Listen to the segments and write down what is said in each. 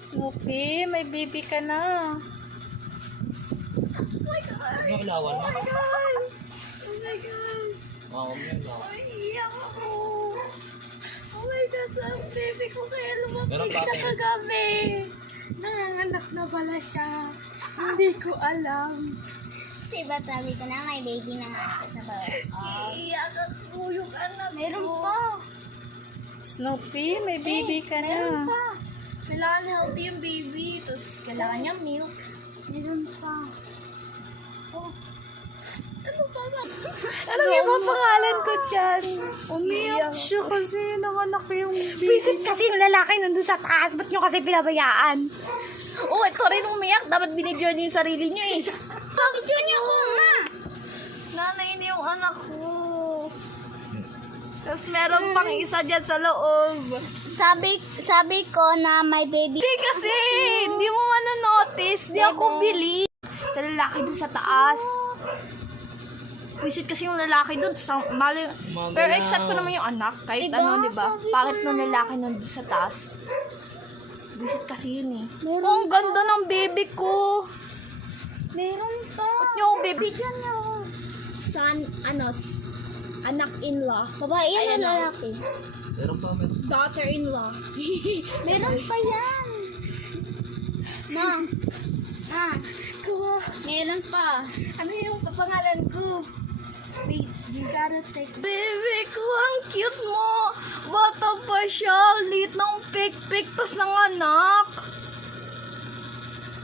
Snoopy, may baby ka na. Oh my God! Ano ilawan mo? Oh my gosh! Oh my gosh! Oo, may ilawan. Ay, iyak ako! Oh my God, ang baby ko kaya Meron lumapit pa siya ako. kagabi. Nanganganak na pala siya. Hindi ko alam. Diba sabi ko na may baby na nga siya sa bawah. Iiyak ako yung anak Meron ko. pa. Snoopy, may baby ka Meron na. pa. Kailangan healthy yung baby. Tapos kailangan niya milk. Meron pa. Ano pa ba? Anong iba pangalan ko dyan? Umiyak siya kasi nanganak yung baby. Visit kasi yung lalaki nandun sa taas. Ba't nyo kasi pinabayaan? Oh, ito rin umiyak. Dapat binidyo niyo yung sarili niyo eh. Bakit yun yung uma? Nanay niyo yung anak ko. Tapos meron pang isa dyan sa loob. Sabi ko na may baby. Hindi kasi, hindi mo notice. Di ako bili. Sa lalaki dun sa taas. Visit kasi yung lalaki dun. Pero except ko naman yung anak. Kahit Diba? ano, di ba? Sabi ko Bakit na. nung lalaki nandun sa taas? Visit kasi yun eh. Meron Oh, ang ganda ng baby ko. Meron pa. Ba't niyo ako baby? Bigyan niyo ako. Anak-in-law. Babae yan Ayan o na. lalaki? Meron pa, meron. Daughter-in-law. Meron pa yan. Ma'am. Kuha. Meron pa. Ano yung papangalan ko? Wait, you gotta take... Baby ko, ang cute mo! Bata pa siya! Liit ng pik-pik, tas nanganak!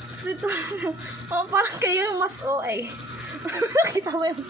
Tapos ito, oh, parang kayo yung mas OA. Kita mo yung...